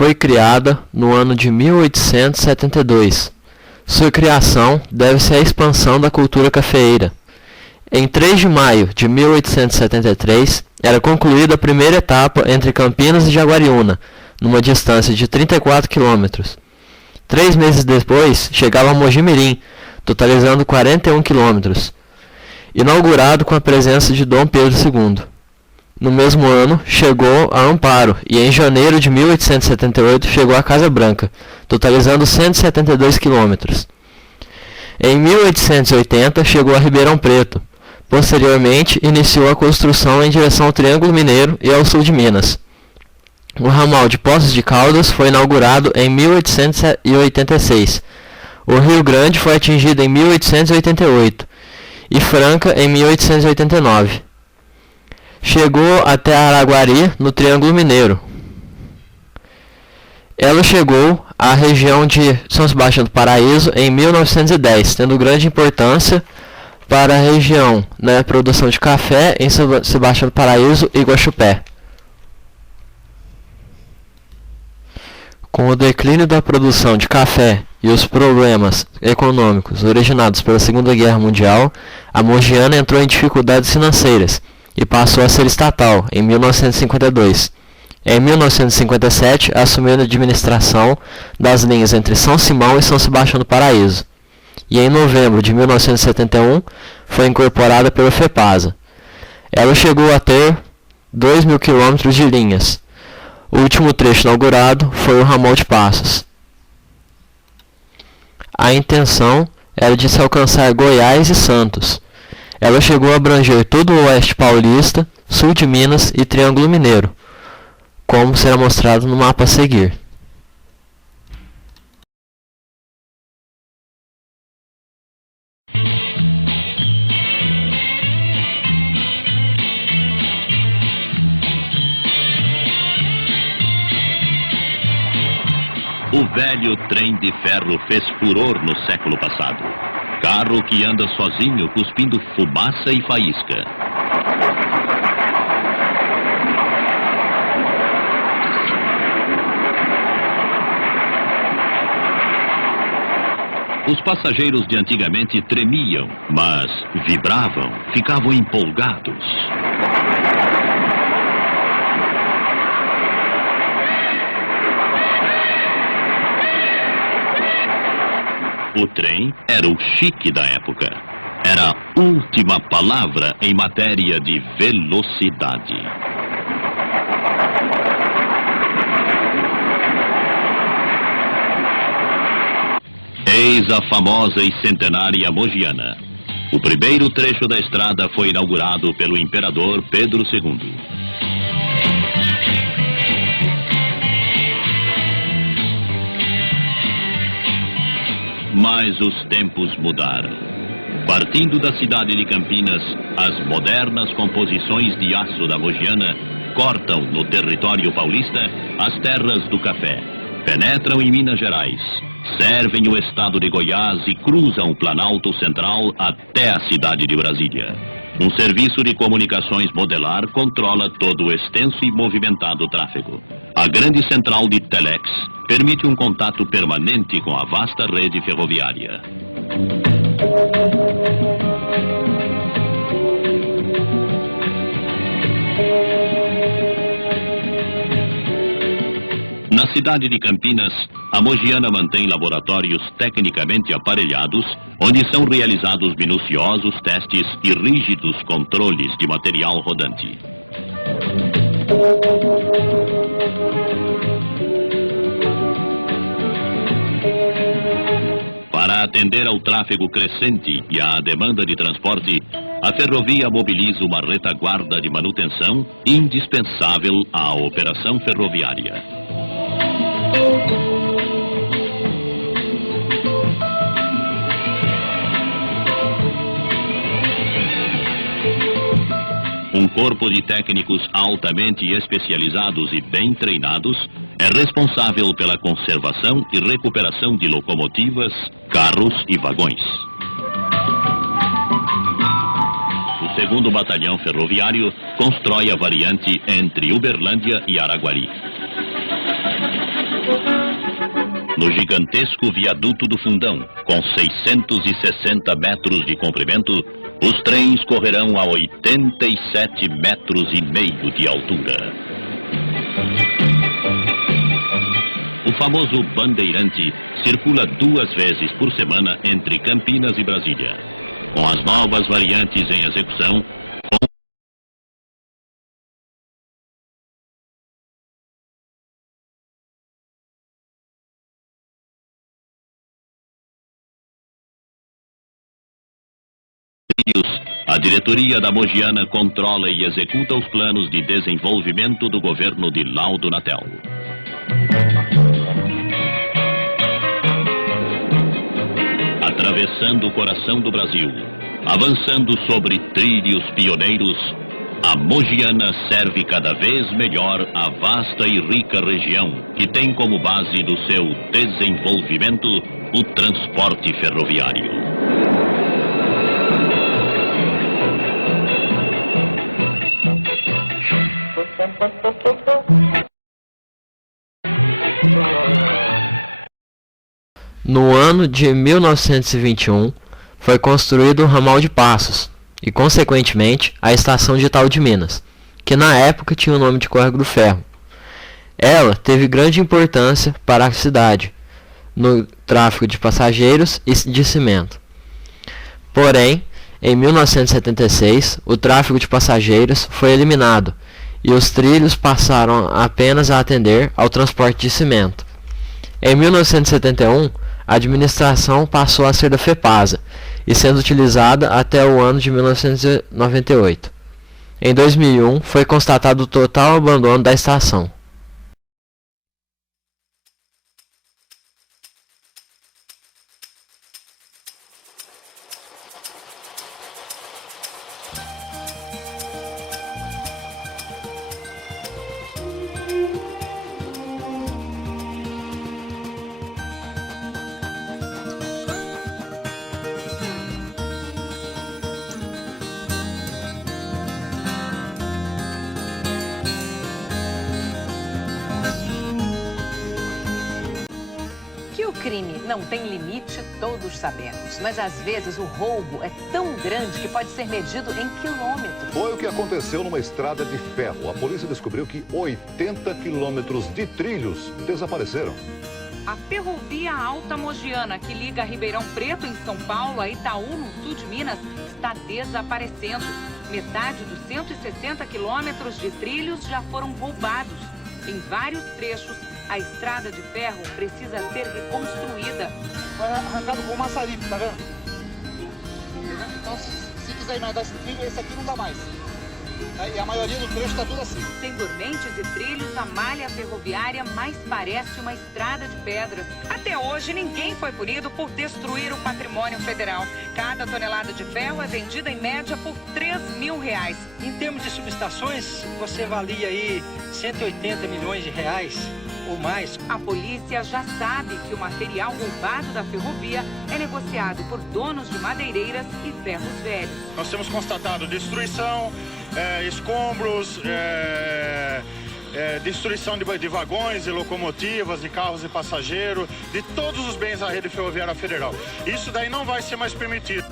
foi criada no ano de 1872. Sua criação deve-se à expansão da cultura cafeeira. Em 3 de maio de 1873, era concluída a primeira etapa entre Campinas e Jaguariúna, numa distância de 34 quilômetros. 3 meses depois, chegava a Mojimirim, totalizando 41 quilômetros, inaugurado com a presença de Dom Pedro II. No mesmo ano, chegou a Amparo e em janeiro de 1878 chegou a Casa Branca, totalizando 172 quilômetros. Em 1880, chegou a Ribeirão Preto. Posteriormente, iniciou a construção em direção ao Triângulo Mineiro e ao sul de Minas. O ramal de Poços de Caldas foi inaugurado em 1886. O Rio Grande foi atingido em 1888 e Franca em 1889. Chegou até Araguari, no Triângulo Mineiro. Ela chegou à região de São Sebastião do Paraíso em 1910, tendo grande importância para a região na produção de café em São Sebastião do Paraíso e Guaxupé. Com o declínio da produção de café e os problemas econômicos originados pela Segunda Guerra Mundial, a Mogiana entrou em dificuldades financeiras e passou a ser estatal em 1952. Em 1957, assumiu a administração das linhas entre São Simão e São Sebastião do Paraíso. E em novembro de 1971, foi incorporada pela FEPASA. Ela chegou a ter 2.000 quilômetros de linhas. O último trecho inaugurado foi o ramal de Passos. A intenção era de se alcançar Goiás e Santos. Ela chegou a abranger todo o oeste paulista, sul de Minas e Triângulo Mineiro, como será mostrado no mapa a seguir. O velho trem de ferro fez furor no século passado. Carro que anda sozinho cuspindo fumaça e faísca. Os passageiros de antigamente tremiam, mas vibravam, ficavam empolgados. O trem era o chique da época. Era a última palavra em matéria de velocidade. Eis a famosa e centenária Mogiana. O primeiro trecho da estrada foi inaugurado pelo imperador Pedro II. Mas os tempos mudaram. Partindo da cidade de Campinas, as modernas composições de aço da Mogiana cortam no território paulista as terras do café, penetram em Minas Gerais, servem o estado de Goiás e cruzam o Planalto Central até a cidade de Brasília. Um serviço de comunicações modelar controla todo o extenso e movimentado tráfego. A grande central de Telex permite um contato permanente com a vasta rede ferroviária. Na cidade de Campinas, a Mogiana mantém laboratórios tecnicamente aparelhados, onde são realizados minuciosos testes e rígidos controles de material rodante. Para atender ao tráfego crescente e à demanda de transporte, a ferrovia mobiliza uma retaguarda de manutenção indispensável à operação ferroviária. Um corpo de técnicos altamente especializados e bem treinados é responsável pela conservação e recuperação de locomotivas, carros e vagões. O 2º Batalhão Ferroviário constrói a variante entre Uberlândia e Araguari. No gigantesco viaduto do Fundão, com 660 metros de comprimento, os trens correrão a 87,5 metros de altura. O famoso Bandeirante circula 2 vezes por semana entre Campinas e Brasília. Com as novas variantes em execução, a diretoria da Mogiana controla e executa os planos de desenvolvimento do governo de Laudo Natel. Atravessando o coração do Brasil, avançando sobre trilhos pioneiros, a Mogiana serve cada vez melhor a vasta e rica região que tem como base do seu desenvolvimento o transporte ferroviário. No ano de 1921, foi construído o ramal de Passos e, consequentemente, a estação de Itaú de Minas, que na época tinha o nome de Córrego do Ferro. Ela teve grande importância para a cidade, no tráfego de passageiros e de cimento. Porém, em 1976, o tráfego de passageiros foi eliminado e os trilhos passaram apenas a atender ao transporte de cimento. Em 1971, a administração passou a ser da FEPASA e sendo utilizada até o ano de 1998. Em 2001, foi constatado o total abandono da estação. O crime não tem limite, todos sabemos, mas às vezes o roubo é tão grande que pode ser medido em quilômetros. Foi o que aconteceu numa estrada de ferro. A polícia descobriu que 80 quilômetros de trilhos desapareceram. A ferrovia Alta Mogiana, que liga Ribeirão Preto, em São Paulo, a Itaú, no sul de Minas, está desaparecendo. Metade dos 160 quilômetros de trilhos já foram roubados. Em vários trechos, a estrada de ferro precisa ser reconstruída. Foi arrancado com maçarico, tá vendo? Então, se quiser emendar esse trilho, esse aqui não dá mais. E a maioria do trecho está tudo assim. Sem dormentes e trilhos, a malha ferroviária mais parece uma estrada de pedras. Até hoje, ninguém foi punido por destruir o patrimônio federal. Cada tonelada de ferro é vendida em média por R$3.000. Em termos de subestações, você valia aí 180 milhões de reais ou mais. A polícia já sabe que o material roubado da ferrovia é negociado por donos de madeireiras e ferros velhos. Nós temos constatado destruição, escombros, destruição de vagões e locomotivas, de carros e passageiros, de todos os bens da rede ferroviária federal. Isso daí não vai ser mais permitido.